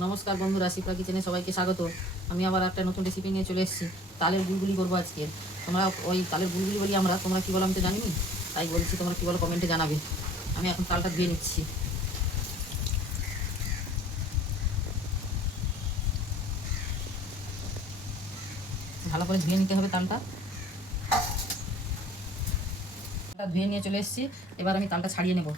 নমস্কার বন্ধুরা, শিপ্রা কিচেনে সবাইকে স্বাগত। আমি আবার একটা নতুন রেসিপি নিয়ে চলে এসেছি। তালের গুলগুলি করবো আজকে। তোমরা ওই তালের গুলগুলি বলি আমরা, তোমরা কী বলো আমি তো জানিনি, তাই বলছি তোমরা কী বলো কমেন্টে জানাবে। আমি এখন তালটা ধুয়ে নিচ্ছি। ভালো করে ধুয়ে নিতে হবে তালটা। ধুয়ে নিয়ে চলে এসেছি। এবার আমি তালটা ছাড়িয়ে নেব।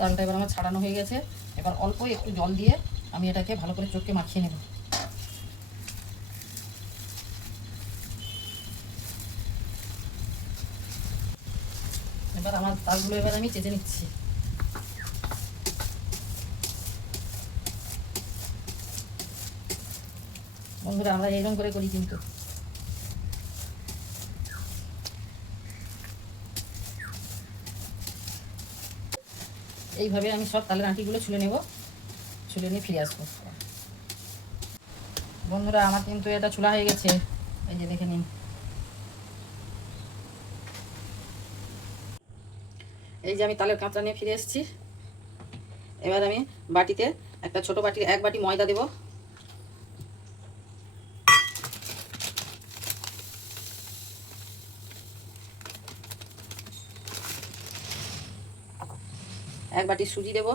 তালটা এবার আমার ছাড়ানো হয়ে গেছে। এবার অল্প একটু জল দিয়ে আমি এটাকে ভালো করে চটকে মাখিয়ে নেব। এবার আমার তালগুলো এবার আমি চেঁচে নিচ্ছি। বন্ধুরা, আমরা এইরকম করে করি কিন্তু। এইভাবে আমি সব তালের আঁটিগুলো ছুলে নেব, ছুলে নিয়ে ফিরে আসবো। বন্ধুরা, আমার কিন্তু এটা ছোলা হয়ে গেছে, এই যে দেখে নিন। এই যে আমি তালের কাঁচা নিয়ে ফিরে এসেছি। এবার আমি বাটিতে একটা ছোট বাটি 1 বাটি ময়দা দেব। এক বাটি সুজি দেব।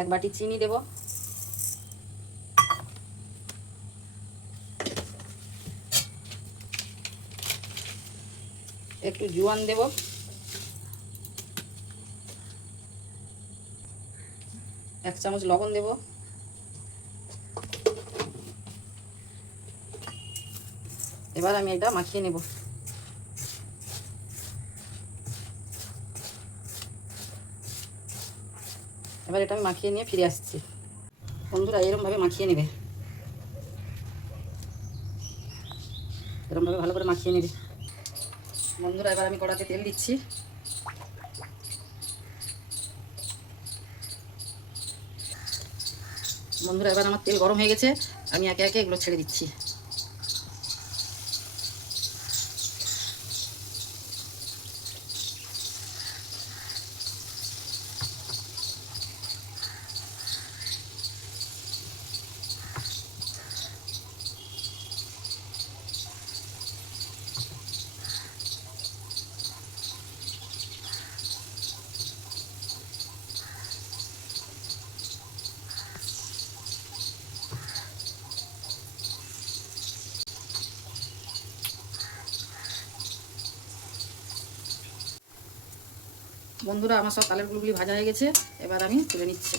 এক বাটি চিনি দেব। একটু জোয়ান দেব। এক চামচ লবণ দেব। এবার আমি এটা মাখিয়ে নেব। এবার এটা আমি মাখিয়ে নিয়ে ফিরে আসছি। বন্ধুরা, এরকমভাবে মাখিয়ে নেবে, এরকমভাবে ভালো করে মাখিয়ে নেবে। বন্ধুরা, এবার আমি কড়াতে তেল দিচ্ছি। বন্ধুরা, এবার আমার তেল গরম হয়ে গেছে, আমি একে একে এগুলো ছেড়ে দিচ্ছি। বন্ধুরা, আমার সব তালের গুলগুলি ভাজা হয়ে গেছে, এবার আমি তুলে নিচ্ছি।